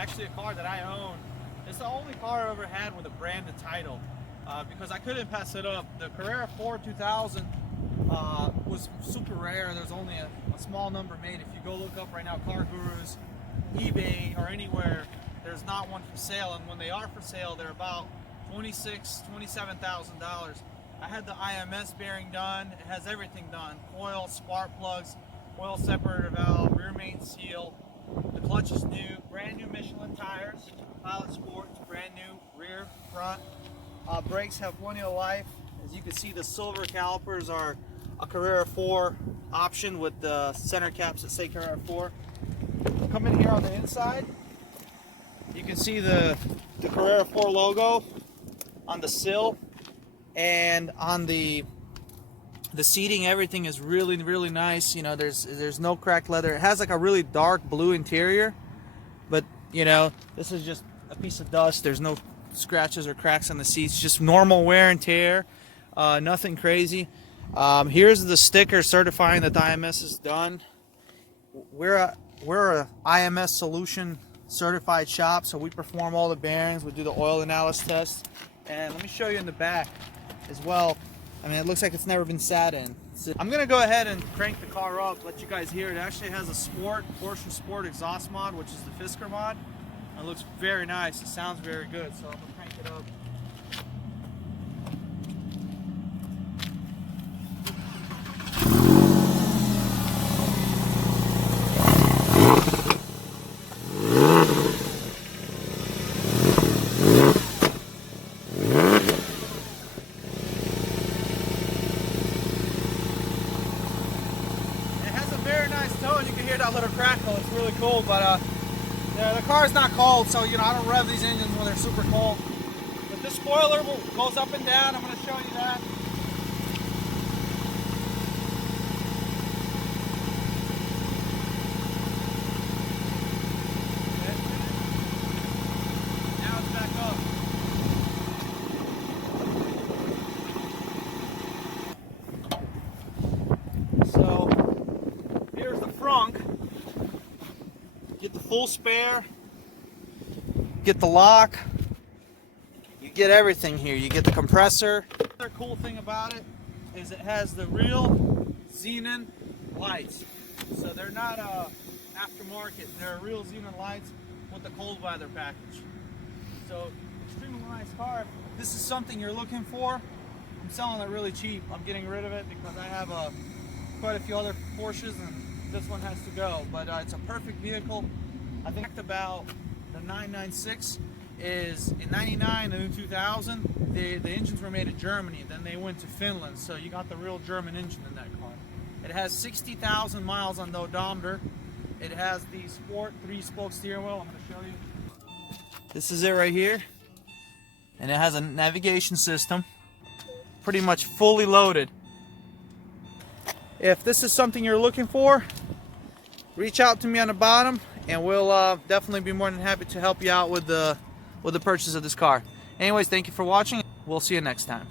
actually a car that I own. It's the only car I ever had with a branded title because I couldn't pass it up. The Carrera 4 2000 was super rare. There's only a small number made. If you go look up right now, Car Gurus, eBay, or anywhere, there's not one for sale. And when they are for sale, they're about $26,000, $27,000. I had the IMS bearing done. It has everything done: coils, spark plugs, oil separator valve, rear main seal. The clutch is new, brand new Michelin tires, Pilot Sports, brand new rear, front. Brakes have plenty of life. As you can see, the silver calipers are a Carrera 4 option with the center caps that say Carrera 4. Come in here on the inside. You can see the Carrera 4 logo on the sill, and on the seating. Everything is really nice. You know, there's no cracked leather. It has like a really dark blue interior, but you know, this is just a piece of dust. There's no scratches or cracks on the seats, just normal wear and tear, nothing crazy. Here's the sticker certifying that the IMS is done. We're a IMS solution certified shop, so we perform all the bearings, we do the oil analysis test. And let me show you in the back as well. I mean, it looks like it's never been sat in. So I'm gonna go ahead and crank the car up, let you guys hear it. It actually has a Porsche Sport exhaust mod, which is the Fisker mod. It looks very nice. It sounds very good. So I'm gonna crank it up. You can hear that little crackle. It's really cool, but yeah, the car is not cold, so you know, I don't rev these engines when they're super cold. But this spoiler goes up and down. I'm going to show you that. Now it's back up. So here's the frunk. Get the full spare, get the lock, you get everything here. You get the compressor. The other cool thing about it is it has the real xenon lights. So they're not aftermarket, they're real xenon lights with the cold weather package. So extremely nice car. If this is something you're looking for, I'm selling it really cheap. I'm getting rid of it because I have quite a few other Porsches, and this one has to go. But it's a perfect vehicle. I think about the 996 is in 99 and in 2000 the engines were made in Germany, then they went to Finland, so you got the real German engine in that car. It has 60,000 miles on the odometer. It has the Sport 3-spoke steering wheel. I'm going to show you. This is it right here, and it has a navigation system, pretty much fully loaded. If this is something you're looking for, reach out to me on the bottom, and we'll definitely be more than happy to help you out with the purchase of this car. Anyways, thank you for watching. We'll see you next time.